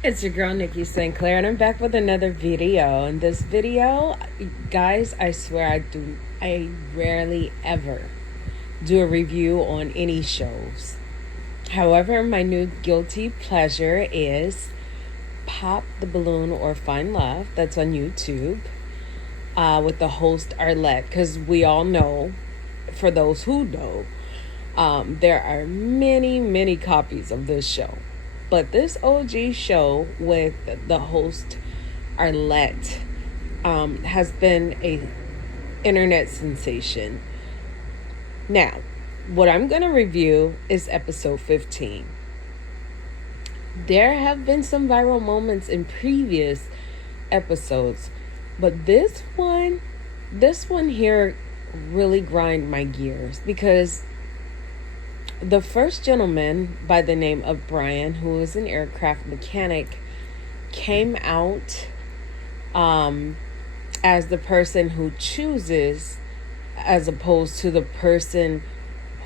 It's your girl Nikki St. Clair, and I'm back with another video. In this video, guys, I swear I rarely ever do a review on any shows. However, my new guilty pleasure is Pop the Balloon or Find Love. That's on YouTube with the host Arlette, because we all know, for those who know, there are many, many copies of this show. But this OG show with the host Arlette has been a internet sensation. Now, what I'm going to review is episode 15. There have been some viral moments in previous episodes, but this one here really grind my gears because the first gentleman by the name of Brian, who is an aircraft mechanic, came out as the person who chooses, as opposed to the person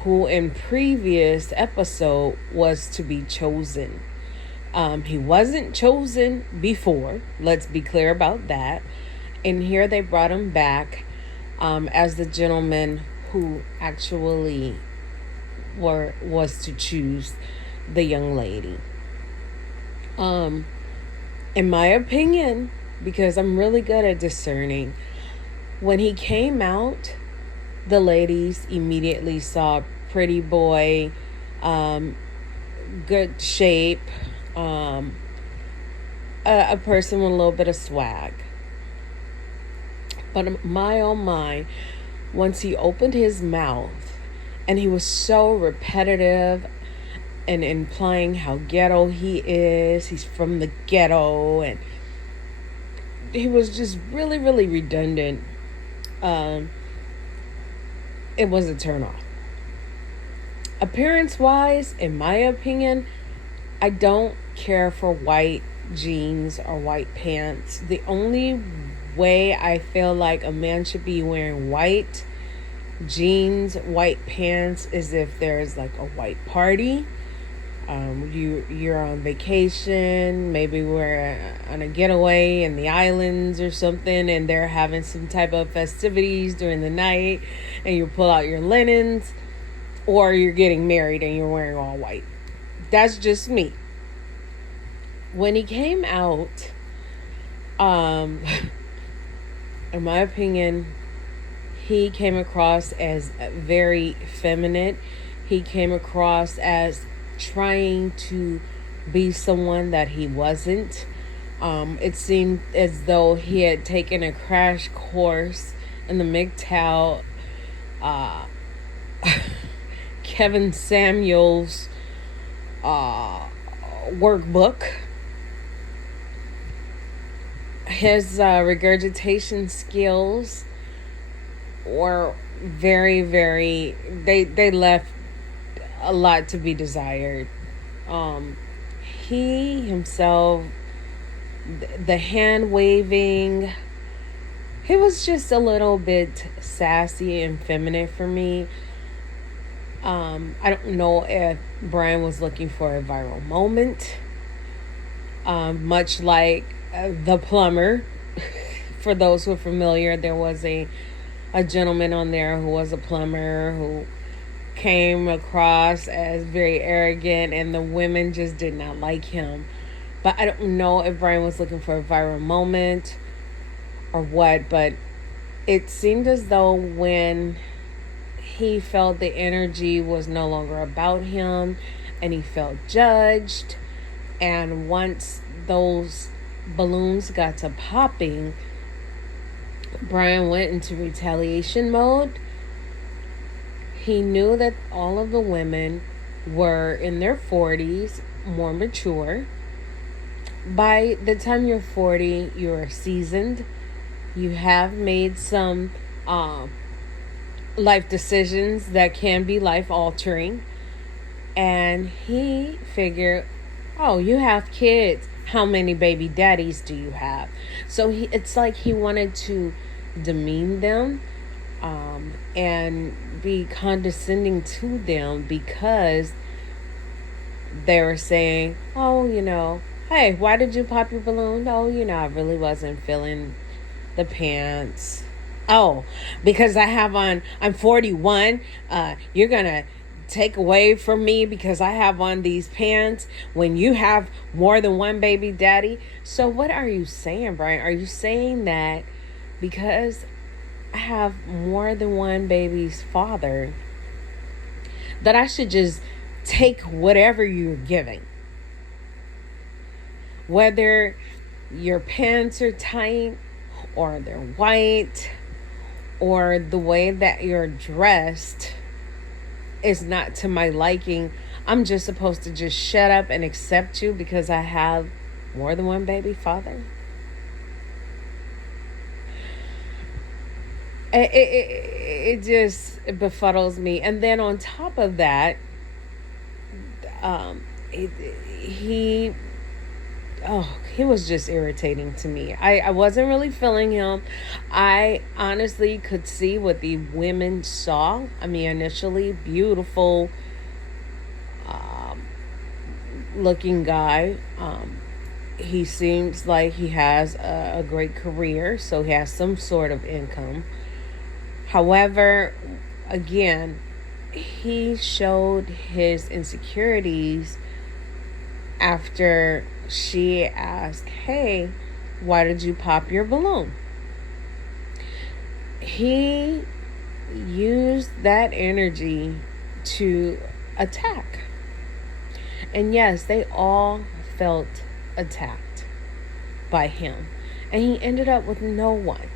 who in previous episode was to be chosen. He wasn't chosen before, let's be clear about that. And here they brought him back as the gentleman who actually was to choose the young lady. In my opinion, because I'm really good at discerning, when he came out, the ladies immediately saw pretty boy, good shape, a person with a little bit of swag. But my oh my, once he opened his mouth, and he was so repetitive and implying how ghetto he is. He's from the ghetto, and he was just really, really redundant. It was a turnoff. Appearance-wise, in my opinion, I don't care for white jeans or white pants. The only way I feel like a man should be wearing white jeans, white pants is if there's like a white party. You're on vacation, maybe we're on a getaway in the islands or something, and they're having some type of festivities during the night, and you pull out your linens, or you're getting married and you're wearing all white. That's just me. When he came out, in my opinion, he came across as very feminine. He came across as trying to be someone that he wasn't. It seemed as though he had taken a crash course in the MGTOW Kevin Samuels workbook. His regurgitation skills were very, very, they left a lot to be desired. He himself, the hand waving, he was just a little bit sassy and feminine for me. I don't know if Brian was looking for a viral moment, much like the plumber. For those who are familiar, there was a gentleman on there who was a plumber who came across as very arrogant, and the women just did not like him. But I don't know if Brian was looking for a viral moment or what, but it seemed as though when he felt the energy was no longer about him and he felt judged, and once those balloons got to popping, Brian went into retaliation mode. He knew that all of the women were in their 40s, more mature. By the time you're 40, you're seasoned. You have made some life decisions that can be life altering. And he figured, oh, you have kids. How many baby daddies do you have? So it's like he wanted to demean them and be condescending to them because they were saying, oh, Hey, why did you pop your balloon? Oh, I really wasn't feeling the pants. Oh, because I'm 41. You're going to take away from me because I have on these pants when you have more than one baby daddy. So, what are you saying, Brian? Are you saying that because I have more than one baby's father, that I should just take whatever you're giving? Whether your pants are tight or they're white or the way that you're dressed is not to my liking, I'm just supposed to just shut up and accept you because I have more than one baby father? It just befuddles me. And then on top of that, um, it, he he was just irritating to me. I wasn't really feeling him. I honestly could see what the women saw. I mean, initially, beautiful looking guy. He seems like he has a great career, so he has some sort of income. However, again, he showed his insecurities after she asked, "Hey, why did you pop your balloon?" He used that energy to attack. And yes, they all felt attacked by him. And he ended up with no one.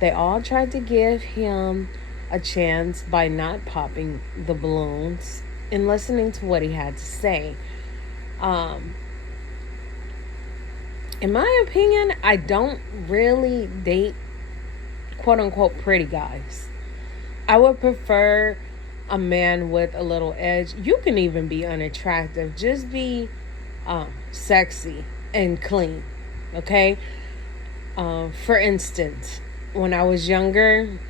They all tried to give him a chance by not popping the balloons and listening to what he had to say. Um, in my opinion, I don't really date quote unquote pretty guys. I would prefer a man with a little edge. You can even be unattractive. Just be sexy and clean. Okay? For instance, when I was younger,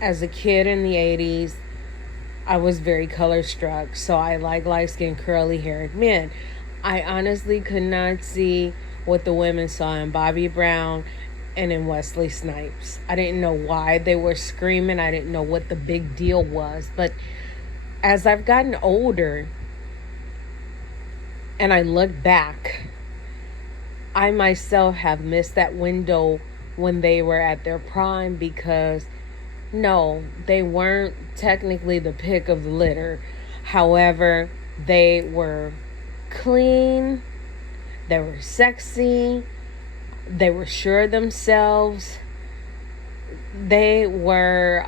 as a kid in the 80s, I was very color struck. So I like light skinned, curly haired men. I honestly could not see what the women saw in Bobby Brown and in Wesley Snipes. I didn't know why they were screaming. I didn't know what the big deal was. But as I've gotten older and I look back, I myself have missed that window when they were at their prime, because no, they weren't technically the pick of the litter. However, they were clean, they were sexy, they were sure of themselves, they were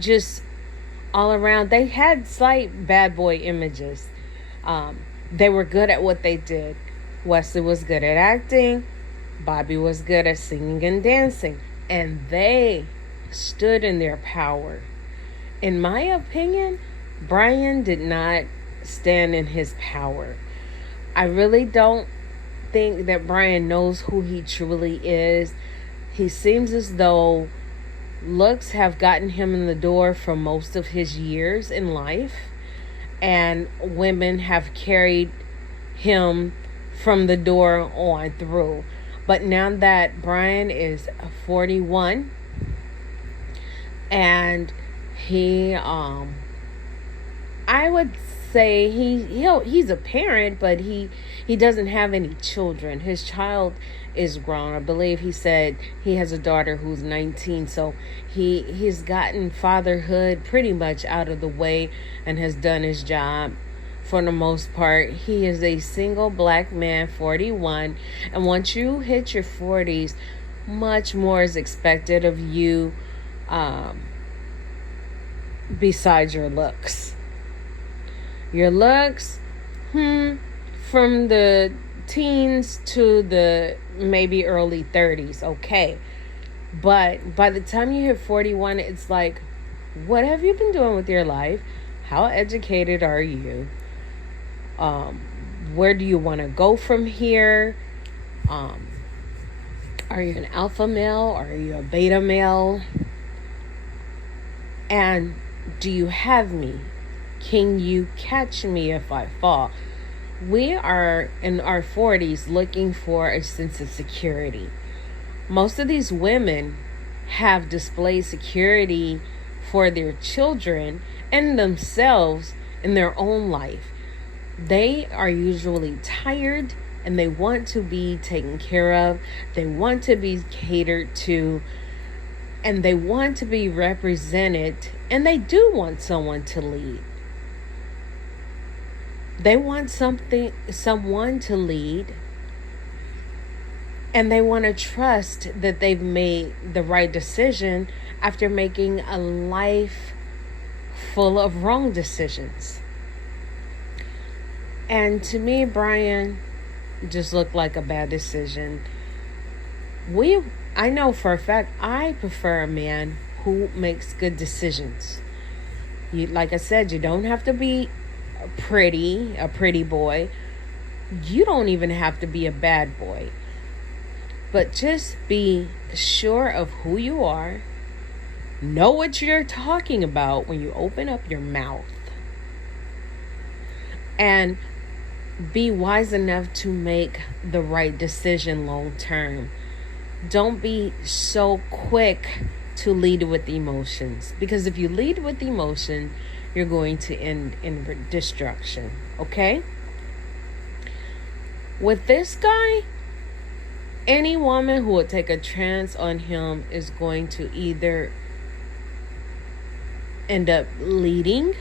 just all around. They had slight bad boy images. They were good at what they did. Wesley was good at acting. Bobby was good at singing and dancing. And they stood in their power. In my opinion, Brian did not stand in his power. I really don't think that Brian knows who he truly is. He seems as though looks have gotten him in the door for most of his years in life, and women have carried him from the door on through. But now that Brian is 41 and he I would say he's a parent, but he doesn't have any children. His child is grown. I believe he said he has a daughter who's 19, so he's gotten fatherhood pretty much out of the way and has done his job for the most part. He is a single black man, 41, and once you hit your 40s, much more is expected of you, besides your looks. Your looks, from the teens to the maybe early 30s, okay. But by the time you hit 41, it's like, what have you been doing with your life? How educated are you? Where do you want to go from here? Are you an alpha male? Or are you a beta male? And do you have me? Can you catch me if I fall? We are in our 40s looking for a sense of security. Most of these women have displayed security for their children and themselves in their own life. They are usually tired and they want to be taken care of. They want to be catered to and they want to be represented, and they do want someone to lead. They want someone to lead, and they want to trust that they've made the right decision after making a life full of wrong decisions. And to me, Brian just looked like a bad decision. I know for a fact I prefer a man who makes good decisions. Like I said, you don't have to be a pretty boy. You don't even have to be a bad boy. But just be sure of who you are. Know what you're talking about when you open up your mouth. And be wise enough to make the right decision long term. Don't be so quick to lead with emotions. Because if you lead with emotion, you're going to end in destruction. Okay? With this guy, any woman who would take a chance on him is going to either end up leading,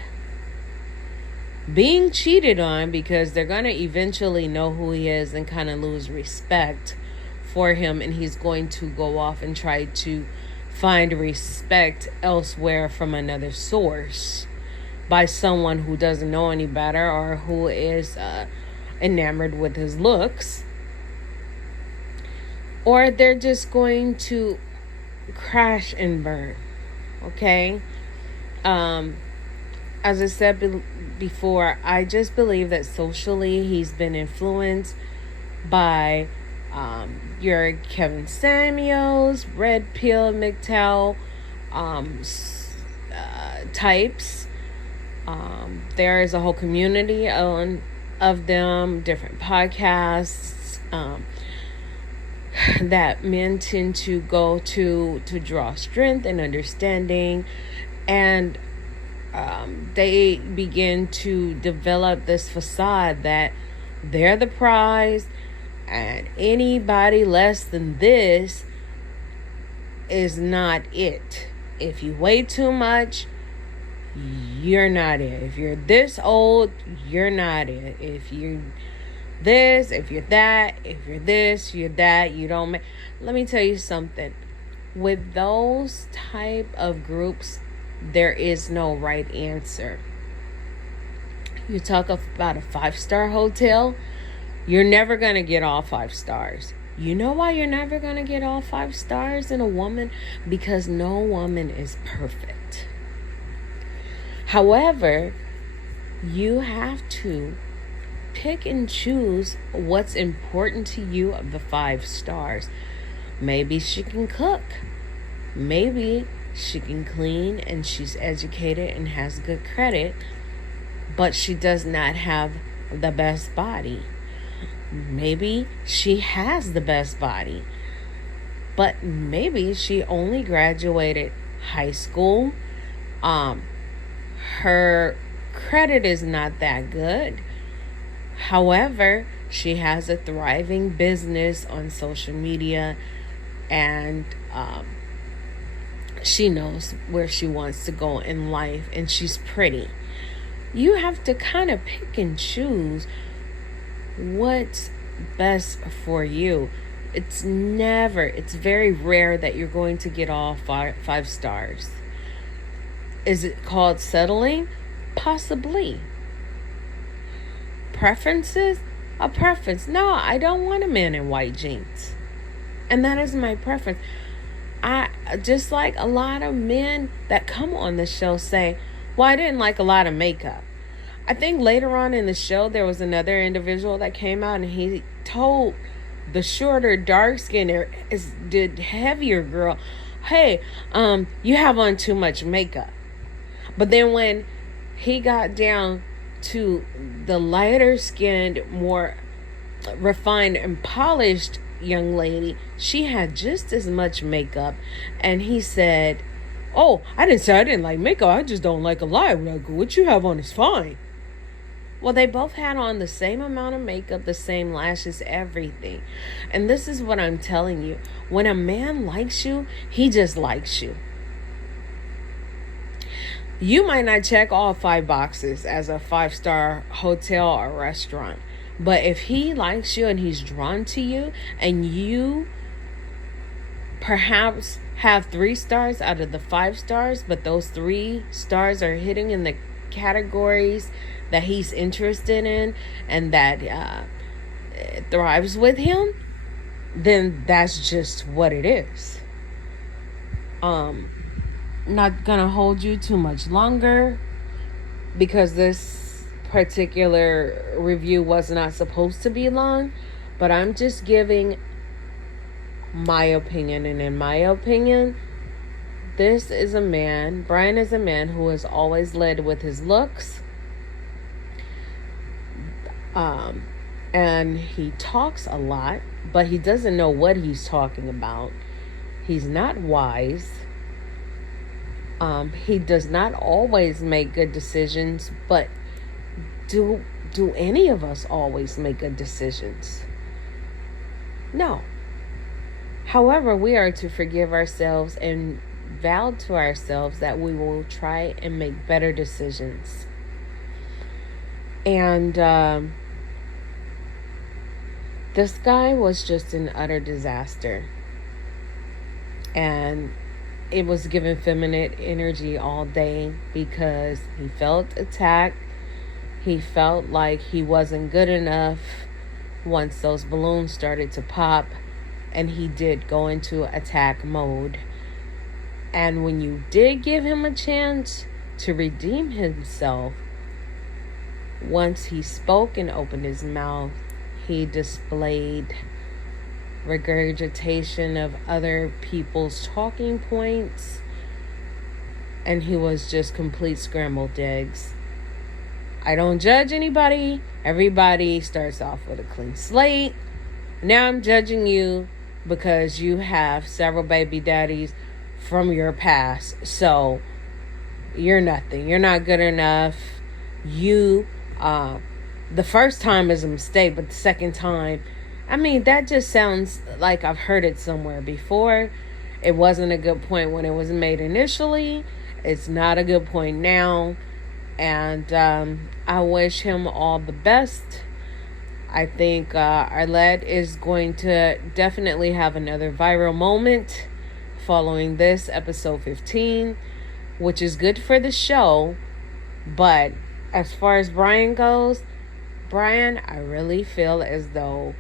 being cheated on, because they're going to eventually know who he is and kind of lose respect for him, and he's going to go off and try to find respect elsewhere from another source by someone who doesn't know any better or who is enamored with his looks. Or they're just going to crash and burn. Okay? As I said before, I just believe that socially he's been influenced by your Kevin Samuels, Red Pill, MGTOW types. There is a whole community of them, different podcasts that men tend to go to draw strength and understanding, and they begin to develop this facade that they're the prize, and anybody less than this is not it. If you weigh too much, you're not it. If you're this old, you're not it. If you're this, if you're that, if you're this, you're that, you don't make. Let me tell you something. With those type of groups, there is no right answer. You talk about a 5-star hotel, you're never going to get all 5 stars. You know why you're never going to get all 5 stars in a woman? Because no woman is perfect. However, you have to pick and choose what's important to you of the 5 stars. Maybe she can cook. Maybe she can clean and she's educated and has good credit, but she does not have the best body. Maybe she has the best body, but maybe she only graduated high school. Her credit is not that good. However, she has a thriving business on social media, and she knows where she wants to go in life, and she's pretty. You have to kind of pick and choose what's best for you. It's very rare that you're going to get all 5 stars. Is it called settling? Possibly. Preferences? A preference. No, I don't want a man in white jeans. And that is my preference. I just like a lot of men that come on the show say, well, I didn't like a lot of makeup. I think later on in the show, there was another individual that came out and he told the shorter, dark-skinned, the heavier girl, hey, you have on too much makeup. But then when he got down to the lighter skinned, more refined and polished young lady, she had just as much makeup. And he said, "Oh, I didn't say I didn't like makeup. I just don't like a lie. Like, what you have on is fine." Well, they both had on the same amount of makeup, the same lashes, everything. And this is what I'm telling you. When a man likes you, he just likes you. You might not check all 5 boxes as a 5-star hotel or restaurant. But if he likes you and he's drawn to you, and you perhaps have 3 stars out of the 5 stars, but those 3 stars are hitting in the categories that he's interested in and that thrives with him, then that's just what it is. Not gonna hold you too much longer because this particular review was not supposed to be long, but I'm just giving my opinion. And in my opinion, this is a man, Brian is a man who has always led with his looks. And he talks a lot, but he doesn't know what he's talking about. He's not wise. He does not always make good decisions, but do any of us always make good decisions? No. However, we are to forgive ourselves and vow to ourselves that we will try and make better decisions. And this guy was just an utter disaster. And it was given feminine energy all day because he felt attacked. He felt like he wasn't good enough once those balloons started to pop, and he did go into attack mode. And when you did give him a chance to redeem himself, once he spoke and opened his mouth, he displayed regurgitation of other people's talking points, and he was just complete scrambled eggs. I don't judge anybody. Everybody starts off with a clean slate. Now I'm judging you because you have several baby daddies from your past. So you're nothing. You're not good enough. The first time is a mistake, but the second time, I mean, that just sounds like I've heard it somewhere before. It wasn't a good point when it was made initially. It's not a good point now. And I wish him all the best. I think Arlette is going to definitely have another viral moment following this episode 15, which is good for the show. But as far as Brian goes, Brian, I really feel as though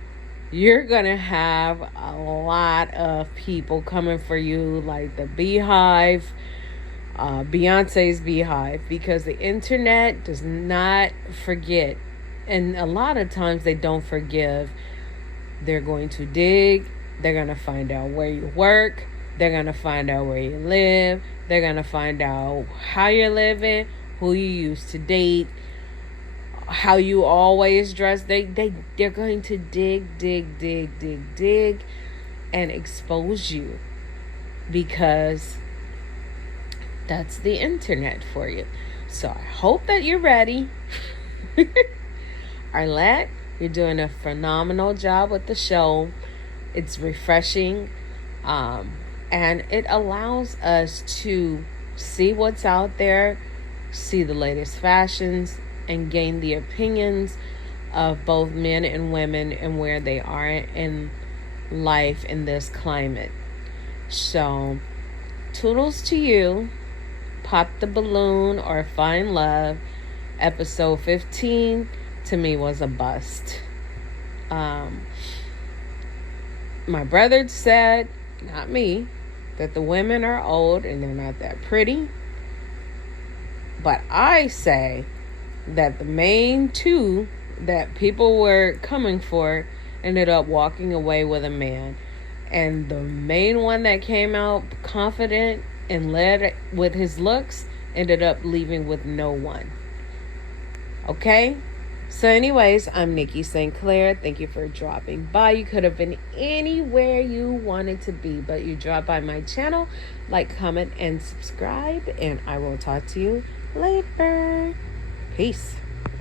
you're going to have a lot of people coming for you, like the Beehive, Beyonce's Beehive, because the internet does not forget. And a lot of times they don't forgive. They're going to dig. They're going to find out where you work. They're going to find out where you live. They're going to find out how you're living, who you used to date, how you always dress. They're going to dig and expose you, because that's the internet for you. So I hope that you're ready. Arlette, you're doing a phenomenal job with the show. It's refreshing, and it allows us to see what's out there, see the latest fashions, and gain the opinions of both men and women and where they are in life in this climate. So, toodles to you. Pop the Balloon or Find Love, episode 15, to me was a bust. My brother said, not me, that the women are old and they're not that pretty. But I say that the main two that people were coming for ended up walking away with a man. And the main one that came out confident and led with his looks ended up leaving with no one. Okay? So, anyways, I'm Nikki St. Clair. Thank you for dropping by. You could have been anywhere you wanted to be, but you dropped by my channel. Like, comment, and subscribe. And I will talk to you later. Peace.